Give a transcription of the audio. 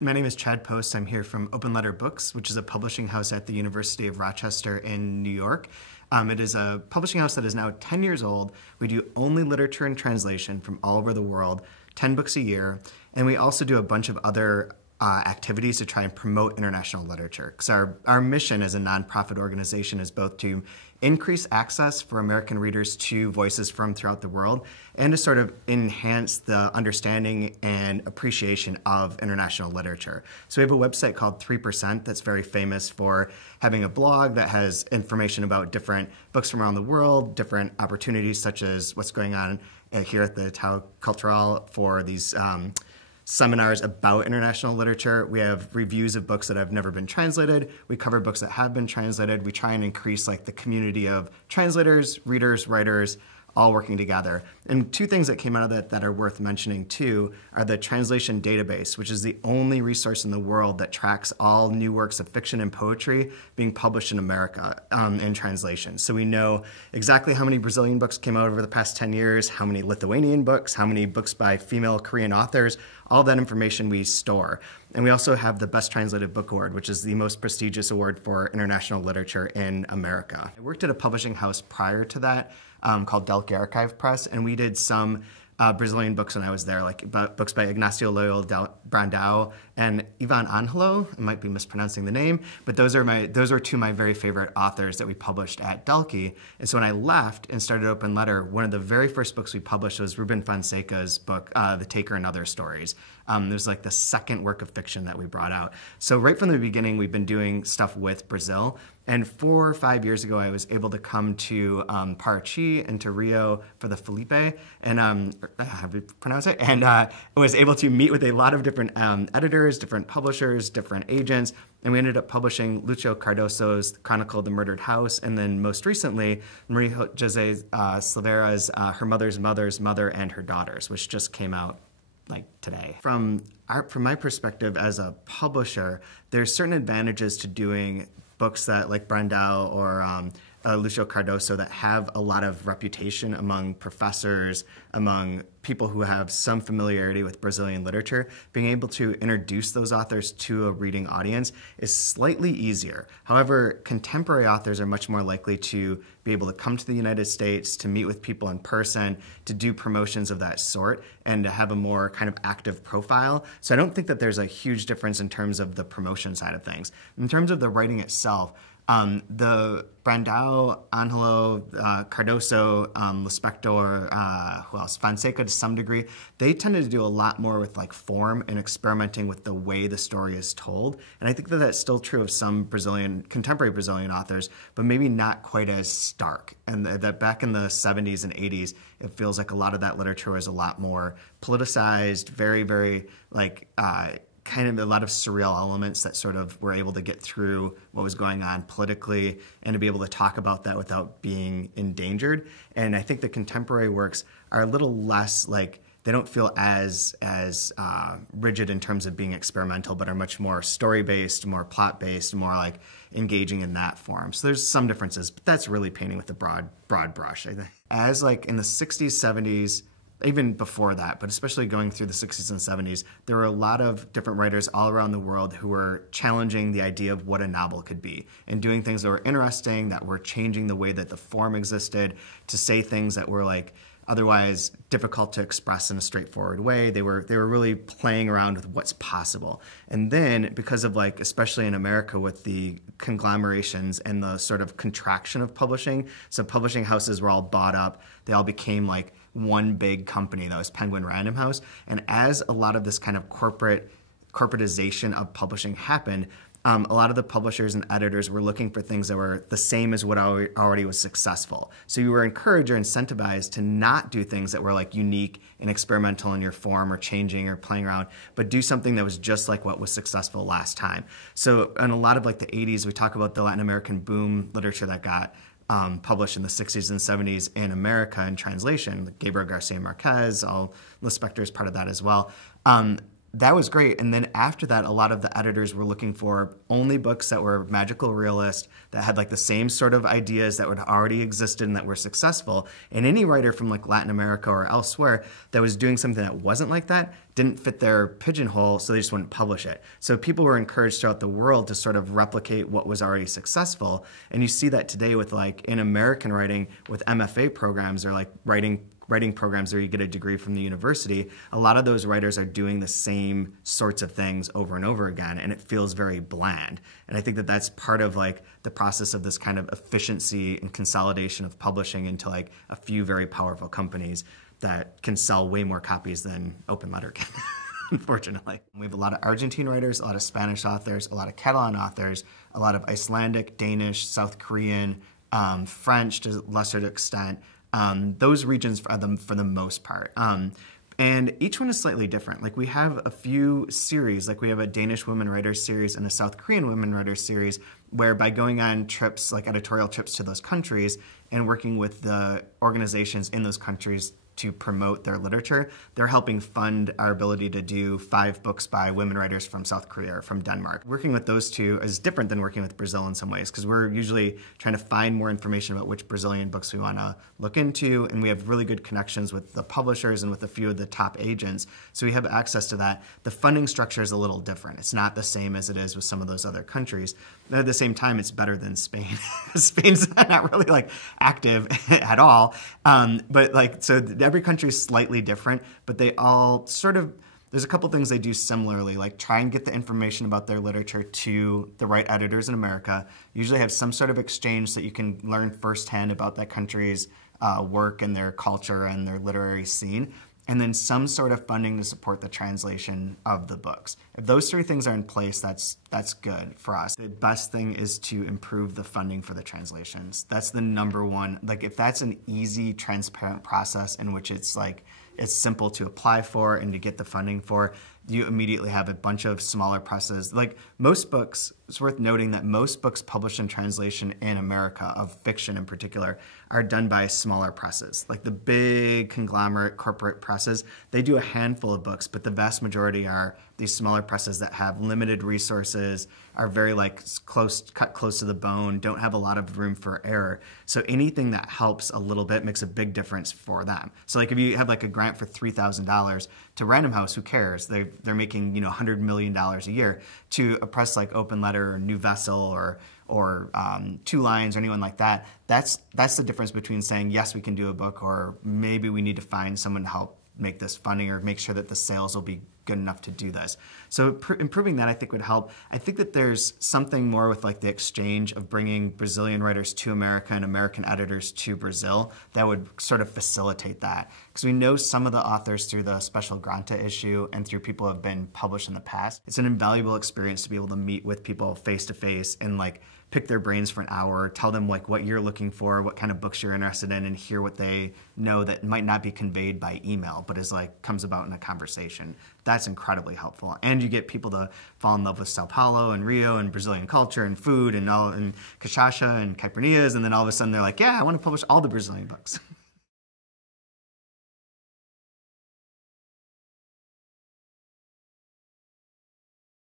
My name is Chad Post. I'm here from Open Letter Books, which is a publishing house at the University of Rochester in New York. It is a publishing house that is now 10 years old. We do only literature and translation from all over the world, 10 books a year, and we also do a bunch of other activities to try and promote international literature. Because our mission as a nonprofit organization is both to increase access for American readers to voices from throughout the world and to sort of enhance the understanding and appreciation of international literature. So we have a website called 3% that's very famous for having a blog that has information about different books from around the world, different opportunities such as what's going on here at the Tao Cultural for these seminars about international literature. We have reviews of books that have never been translated. We cover books that have been translated. We try and increase like the community of translators, readers, writers, all working together. And two things that came out of that that are worth mentioning too are the Translation Database, which is the only resource in the world that tracks all new works of fiction and poetry being published in America in translation. So we know exactly how many Brazilian books came out over the past 10 years, how many Lithuanian books, how many books by female Korean authors. All that information we store. And we also have the Best Translated Book Award, which is the most prestigious award for international literature in America. I worked at a publishing house prior to that called Delk Archive Press, and we did some Brazilian books when I was there, like books by Ignacio Loyola Brandão and Ivan Angelo. I might be mispronouncing the name, but those are two of my very favorite authors that we published at Delki. And so when I left and started Open Letter, one of the very first books we published was Ruben Fonseca's book, The Taker and Other Stories. It was like the second work of fiction that we brought out. So right from the beginning, we've been doing stuff with Brazil. And 4 or 5 years ago, I was able to come to Paraty and to Rio for the Felipe, and how do you pronounce it? And I was able to meet with a lot of different editors, different publishers, different agents, and we ended up publishing Lucio Cardoso's Chronicle of the Murdered House, and then most recently, Marie Jose Silveira's Her Mother's Mother's Mother and Her Daughters, which just came out like today. From my perspective as a publisher, there's certain advantages to doing books that like Brandão or Lucio Cardoso that have a lot of reputation among professors, among people who have some familiarity with Brazilian literature. Being able to introduce those authors to a reading audience is slightly easier. However, contemporary authors are much more likely to be able to come to the United States, to meet with people in person, to do promotions of that sort, and to have a more kind of active profile. So I don't think that there's a huge difference in terms of the promotion side of things. In terms of the writing itself, the Brandão, Angelo, Cardoso, Lispector, who else? Fonseca to some degree, they tended to do a lot more with like form and experimenting with the way the story is told. And I think that that's still true of some contemporary Brazilian authors, but maybe not quite as stark. And that back in the 70s and 80s, it feels like a lot of that literature was a lot more politicized, very, very like, kind of a lot of surreal elements that sort of were able to get through what was going on politically and to be able to talk about that without being endangered. And I think the contemporary works are a little less like, they don't feel as rigid in terms of being experimental, but are much more story-based, more plot-based, more like engaging in that form. So there's some differences, but that's really painting with a broad brush, I think. As like in the 60s, 70s, even before that, but especially going through the 60s and 70s, there were a lot of different writers all around the world who were challenging the idea of what a novel could be and doing things that were interesting, that were changing the way that the form existed, to say things that were like otherwise difficult to express in a straightforward way. They were really playing around with what's possible. And then because of like, especially in America with the conglomerations and the sort of contraction of publishing, so publishing houses were all bought up, they all became like one big company that was Penguin Random House. And as a lot of this kind of corporatization of publishing happened, a lot of the publishers and editors were looking for things that were the same as what already was successful. So you were encouraged or incentivized to not do things that were like unique and experimental in your form or changing or playing around, but do something that was just like what was successful last time. So in a lot of like the 80s, we talk about the Latin American boom literature that got published in the 60s and 70s in America in translation. Like Gabriel Garcia Marquez, Lispector is part of that as well. That was great. And then after that, a lot of the editors were looking for only books that were magical realist, that had like the same sort of ideas that would already existed and that were successful. And any writer from like Latin America or elsewhere that was doing something that wasn't like that didn't fit their pigeonhole, so they just wouldn't publish it. So people were encouraged throughout the world to sort of replicate what was already successful. And you see that today with like in American writing with MFA programs or like writing programs where you get a degree from the university, a lot of those writers are doing the same sorts of things over and over again, and it feels very bland. And I think that that's part of like the process of this kind of efficiency and consolidation of publishing into like a few very powerful companies that can sell way more copies than Open Letter can. Unfortunately. We have a lot of Argentine writers, a lot of Spanish authors, a lot of Catalan authors, a lot of Icelandic, Danish, South Korean, French to a lesser extent. Those regions for the most part. And each one is slightly different. Like we have a few series, like we have a Danish women writers series and a South Korean women writers series, where by going on trips, like editorial trips to those countries and working with the organizations in those countries to promote their literature, they're helping fund our ability to do 5 books by women writers from South Korea or from Denmark. Working with those two is different than working with Brazil in some ways, because we're usually trying to find more information about which Brazilian books we want to look into, and we have really good connections with the publishers and with a few of the top agents, so we have access to that. The funding structure is a little different. It's not the same as it is with some of those other countries. But at the same time, it's better than Spain. Spain's not really like active at all, but like so every country is slightly different, but they all sort of, there's a couple things they do similarly, like try and get the information about their literature to the right editors in America, usually have some sort of exchange so that you can learn firsthand about that country's work and their culture and their literary scene, and then some sort of funding to support the translation of the books. If those 3 things are in place, that's good for us. The best thing is to improve the funding for the translations. That's the number one. Like if that's an easy, transparent process in which it's like, it's simple to apply for and to get the funding for, you immediately have a bunch of smaller presses. Like most books, it's worth noting that most books published in translation in America, of fiction in particular, are done by smaller presses. Like the big conglomerate corporate presses, they do a handful of books, but the vast majority are these smaller presses that have limited resources, are very like cut close to the bone, don't have a lot of room for error. So anything that helps a little bit makes a big difference for them. So like if you have like a grant for $3,000 to Random House, who cares? They're making $100 million a year. To a press like Open Letter or New Vessel or Two Lines or anyone like that, that's the difference between saying yes, we can do a book, or maybe we need to find someone to help make this funding or make sure that the sales will be good enough to do this. So improving that, I think, would help. I think that there's something more with like the exchange of bringing Brazilian writers to America and American editors to Brazil that would sort of facilitate that. Because we know some of the authors through the Special Granta issue and through people who have been published in the past. It's an invaluable experience to be able to meet with people face to face and like pick their brains for an hour, tell them like what you're looking for, what kind of books you're interested in, and hear what they know that might not be conveyed by email, but is like comes about in a conversation. That's incredibly helpful. And you get people to fall in love with Sao Paulo and Rio and Brazilian culture and food and cachaça and caipirinhas, and then all of a sudden they're like, yeah, I want to publish all the Brazilian books.